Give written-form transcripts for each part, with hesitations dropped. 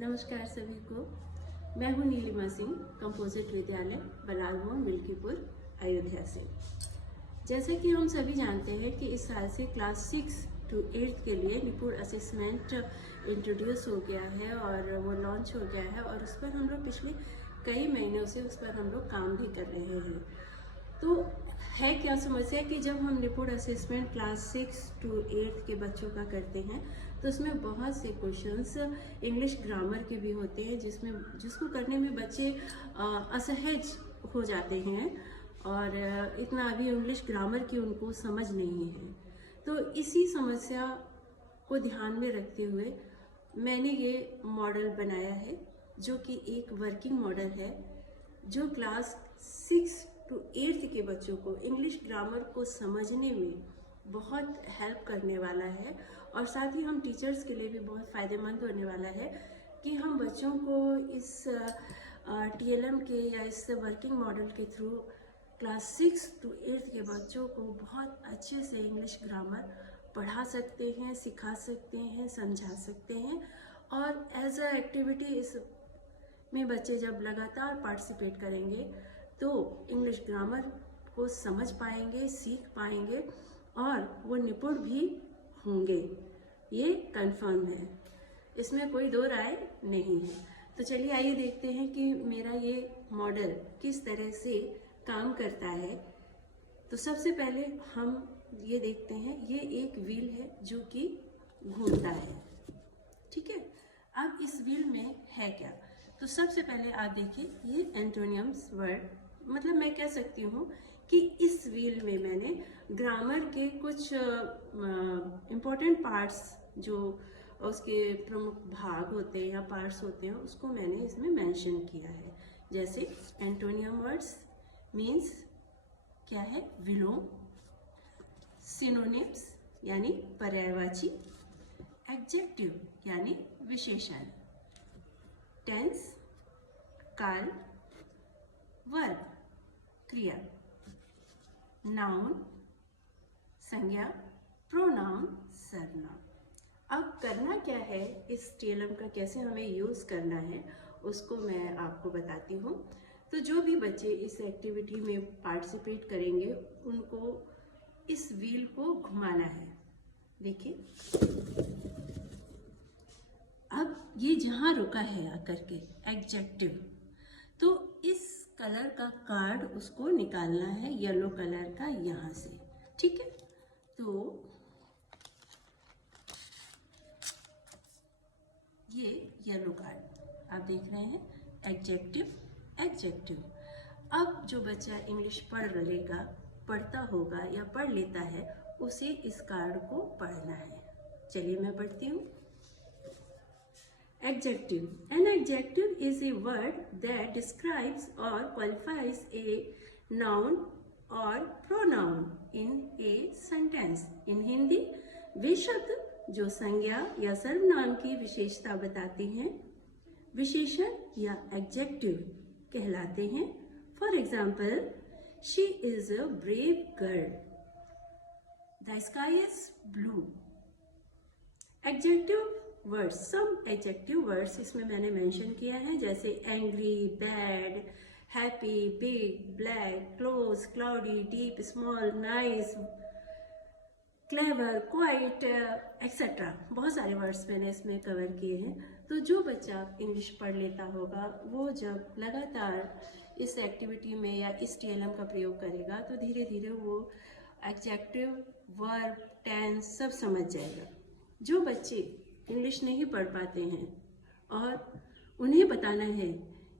नमस्कार सभी को। मैं हूं नीलिमा सिंह, कंपोजिट विद्यालय बलाल मोड़, मिल्कीपुर, अयोध्या से। जैसे कि हम सभी जानते हैं कि इस साल से क्लास 6 to 8 के लिए निपुण असेसमेंट इंट्रोड्यूस हो गया है और वो लॉन्च हो गया है और उस पर हम लोग पिछले कई महीनों से उस पर हम लोग काम भी कर रहे हैं। तो है क्या समस्या कि जब हम निपुण असेसमेंट क्लास 6 to 8 के बच्चों का करते हैं तो उसमें बहुत से क्वेश्चंस इंग्लिश ग्रामर के भी होते हैं जिसको करने में बच्चे असहज हो जाते हैं और इतना अभी इंग्लिश ग्रामर की उनको समझ नहीं है। तो इसी समस्या को ध्यान में रखते हुए मैंने ये मॉडल बनाया है जो कि एक वर्किंग मॉडल है जो क्लास 6 to 8 के बच्चों को इंग्लिश ग्रामर को समझने में बहुत हेल्प करने वाला है और साथ ही हम टीचर्स के लिए भी बहुत फ़ायदेमंद होने वाला है कि हम बच्चों को इस TLM के या इस वर्किंग मॉडल के थ्रू क्लास 6 to 8 के बच्चों को बहुत अच्छे से इंग्लिश ग्रामर पढ़ा सकते हैं, सिखा सकते हैं, समझा सकते हैं और एज अ एक्टिविटी इस में बच्चे जब लगातार पार्टिसिपेट करेंगे तो इंग्लिश ग्रामर को समझ पाएंगे, सीख पाएंगे और वो निपुण भी होंगे। ये कंफर्म है, इसमें कोई दो राय नहीं है। तो चलिए आइए देखते हैं कि मेरा ये मॉडल किस तरह से काम करता है। तो सबसे पहले हम ये देखते हैं, ये एक व्हील है जो कि घूमता है, ठीक है। अब इस व्हील में है क्या, तो सबसे पहले आप देखिए ये एंटोनियम्स वर्ड, मतलब मैं कह सकती हूँ कि इस व्हील में मैंने ग्रामर के कुछ इम्पोर्टेंट पार्ट्स जो उसके प्रमुख भाग होते हैं या पार्ट्स होते हैं उसको मैंने इसमें मेंशन किया है। जैसे एंटोनियम वर्ड्स मीन्स क्या है, विलोम, सिनोनिम्स यानी पर्यायवाची, एडजेक्टिव यानी विशेषण, टेंस काल, वर्ब क्रिया, नाउन संज्ञा, प्रोनाउन सर्वनाम। अब करना क्या है, इस TLM का कैसे हमें यूज़ करना है उसको मैं आपको बताती हूँ। तो जो भी बच्चे इस एक्टिविटी में पार्टिसिपेट करेंगे उनको इस व्हील को घुमाना है। देखिए अब ये जहाँ रुका है आकर के एडजेक्टिव, तो इस कलर का कार्ड उसको निकालना है, येलो कलर का, यहाँ से, ठीक है। तो ये येलो कार्ड आप देख रहे हैं, एडजेक्टिव एडजेक्टिव। अब जो बच्चा इंग्लिश पढ़ता होगा या पढ़ लेता है उसे इस कार्ड को पढ़ना है। चलिए मैं पढ़ती हूँ। Adjective. An adjective is a word that describes or qualifies a noun or pronoun in a sentence. In Hindi वे शब्द जो संज्ञा या सर्वनाम की विशेषता बताते हैं विशेषण या एडजेक्टिव कहलाते हैं। For example, she is a brave girl, the sky is blue. Adjective words, some adjective words इसमें मैंने मेंशन किया है, जैसे angry, bad, happy, big, black, close, cloudy, deep, small, nice, clever, quite, etcetera. बहुत सारे words मैंने इसमें cover किए हैं। तो जो बच्चा इंग्लिश पढ़ लेता होगा वो जब लगातार इस एक्टिविटी में या इस TLM का प्रयोग करेगा तो धीरे धीरे वो एडजेक्टिव, वर्ब, टेंस सब समझ जाएगा। जो बच्चे इंग्लिश नहीं पढ़ पाते हैं और उन्हें बताना है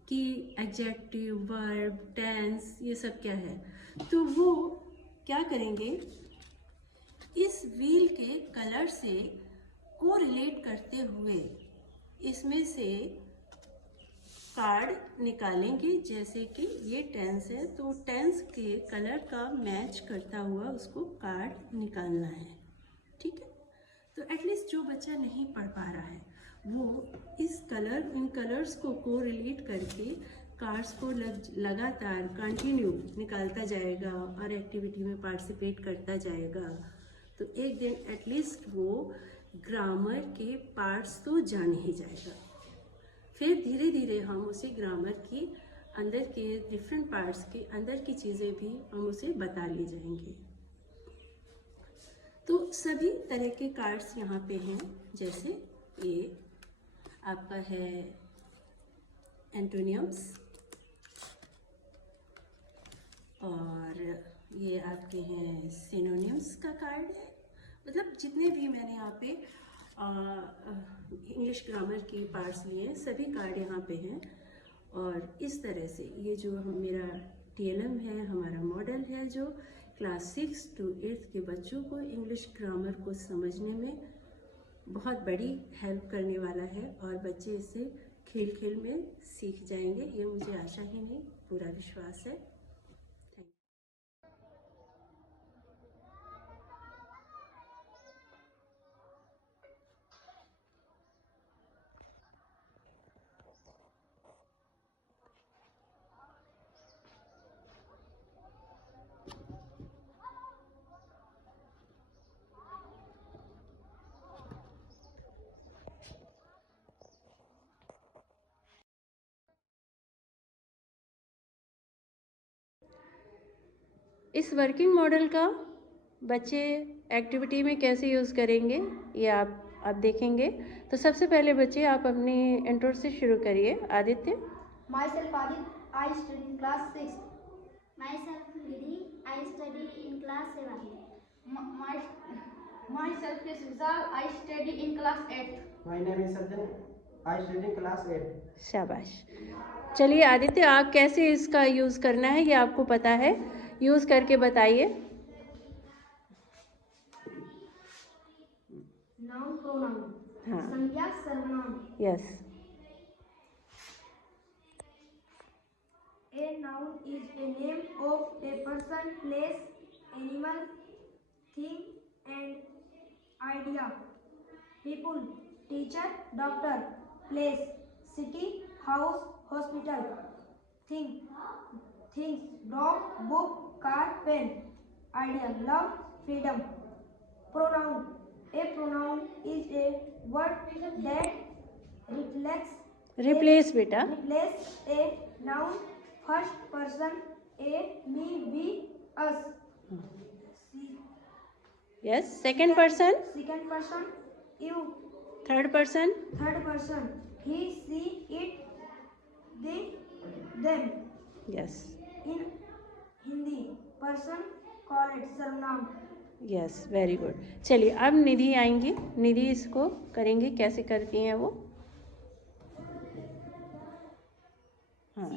कि एडजेक्टिव, वर्ब, टेंस ये सब क्या है, तो वो क्या करेंगे, इस व्हील के कलर से कोरिलेट करते हुए इसमें से कार्ड निकालेंगे। जैसे कि ये टेंस है तो टेंस के कलर का मैच करता हुआ उसको कार्ड निकालना है, ठीक है। तो एटलीस्ट जो बच्चा नहीं पढ़ पा रहा है वो इन कलर्स को कोरिलेट करके कार्ड्स को लगातार कंटिन्यू निकालता जाएगा और एक्टिविटी में पार्टिसिपेट करता जाएगा। तो एक दिन एटलीस्ट वो ग्रामर के पार्ट्स तो जान ही जाएगा। फिर धीरे धीरे हम उसे ग्रामर की अंदर के डिफरेंट पार्ट्स के अंदर की चीज़ें भी हम उसे बता ले जाएंगे। तो सभी तरह के कार्ड्स यहाँ पे हैं, जैसे ये आपका है एंटोनियम्स, और ये आपके हैं सिनोनिम्स का कार्ड है। मतलब जितने भी मैंने यहाँ पे इंग्लिश ग्रामर के पार्ट्स लिए हैं, सभी कार्ड यहाँ पे हैं। और इस तरह से ये जो मेरा TLM है, हमारा मॉडल है, जो क्लास 6 to 8 के बच्चों को इंग्लिश ग्रामर को समझने में बहुत बड़ी हेल्प करने वाला है, और बच्चे इसे खेल खेल में सीख जाएंगे, ये मुझे आशा ही नहीं पूरा विश्वास है। इस वर्किंग मॉडल का बच्चे एक्टिविटी में कैसे यूज़ करेंगे ये आप देखेंगे। तो सबसे पहले बच्चे आप अपनी इंट्रो से शुरू करिए। Aditya. Myself Adit, I study in class 6. Myself Nidhi, I study in class 7. Myself is Rizal, I study in class 8. My name is Sajjan, I study in class 8. शाबाश। चलिए आदित्य, आप कैसे इसका यूज़ करना है ये आपको पता है, यूज़ करके बताइए। Noun pronoun. हाँ। संज्ञा सर्वनाम. Yes. A noun is a name of a person, place, animal, thing, and idea. People, teacher, doctor. Place, city, house, hospital. Things, dog, book, car, pen. Idea, love, freedom. Pronoun. A pronoun is a word that replace बेटा। replace a noun. First person, a, me, we, us. Yes. Second person. Second person, you. Third person. Third person, he, she, it, they, them. Yes. In Hindi, person, call it, सर्वनाम. Yes, very good. चलिए अब निधि आएंगी, निधि इसको करेंगे, कैसे करती हैं वो। हाँ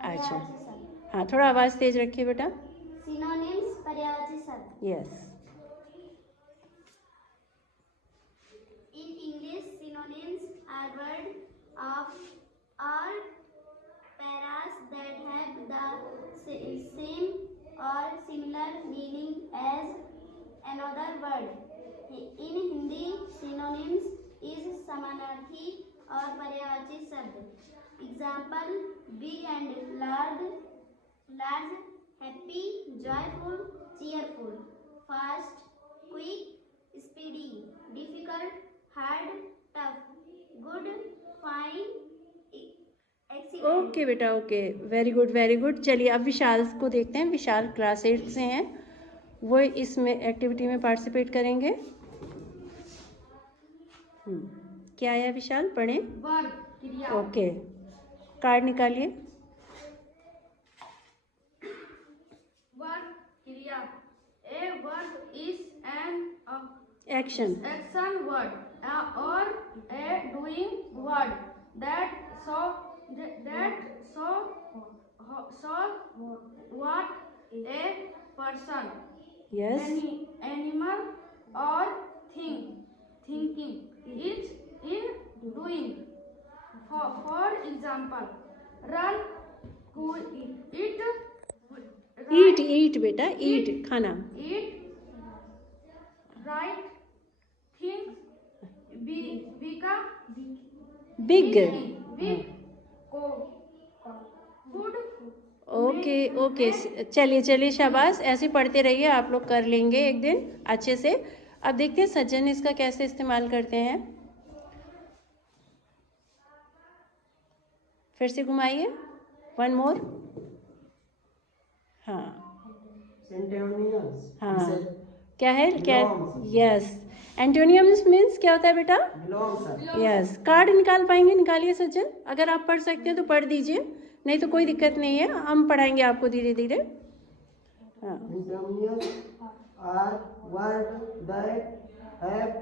अच्छा, हाँ थोड़ा आवाज़ तेज रखिए बेटा। Synonyms, पर्यायवाची शब्द. Yes. In English, synonyms are words of or paras that have the same or similar meaning as another word. In Hindi, synonyms is समानार्थी और पर्यायवाची शब्द. Example: big and large, happy, joyful, cheerful, fast, quick, speedy, difficult, hard, tough, good, fine, excellent. Okay बेटा, okay, very good very good. चलिए अब विशाल को देखते हैं। विशाल क्लास 8 से हैं, वो इसमें एक्टिविटी में पार्टिसिपेट करेंगे। क्या आया विशाल, पढ़ें। वर्ब, क्रिया. ओके, कार्ड निकालिए। वर्ब, क्रिया. A verb is an action. action word or a doing word that show what a person, yes. animal or thinking is in doing. For example, run, ईट बेटा, ईट खाना। eat, write, think, become, big. big, food. Okay okay, चलिए शाबाश, ऐसे पढ़ते रहिए, आप लोग कर लेंगे एक दिन अच्छे से। अब देखते हैं सज्जन इसका कैसे इस्तेमाल करते हैं। फिर से घुमाइए, वन मोर। हाँ एंटोनियम्स हाँ, क्या है, क्या? Belongs. यस, एंटोनियम्स मीन्स क्या होता है बेटा? बिलोंग्स। यस। कार्ड निकाल पाएंगे? निकालिए सज्जन, अगर आप पढ़ सकते हैं तो पढ़ दीजिए, नहीं तो कोई दिक्कत नहीं है, हम पढ़ाएंगे आपको धीरे धीरे। हाँ, Antonyms are words that have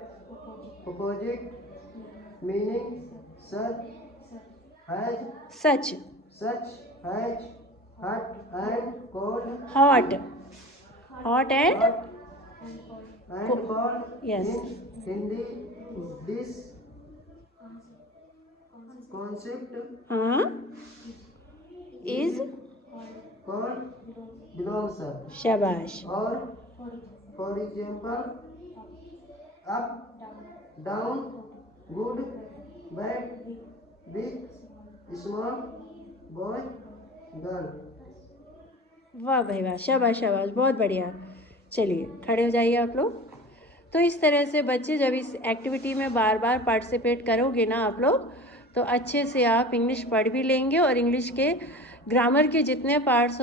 opposite meaning, such as such, hot and cold. Hot, hot and Hot and cold. Yes. In Hindi, this concept हाँ, इज called belongs. शाबाश। Or, for example, up, down, good, bad, big, small, boy, girl. वाह भाई वाह, शाबाश शाबाश, बहुत बढ़िया। चलिए खड़े हो जाइए आप लोग। तो इस तरह से बच्चे जब इस एक्टिविटी में बार बार पार्टिसिपेट करोगे ना आप लोग, तो अच्छे से आप इंग्लिश पढ़ भी लेंगे और इंग्लिश के ग्रामर के जितने पार्ट्स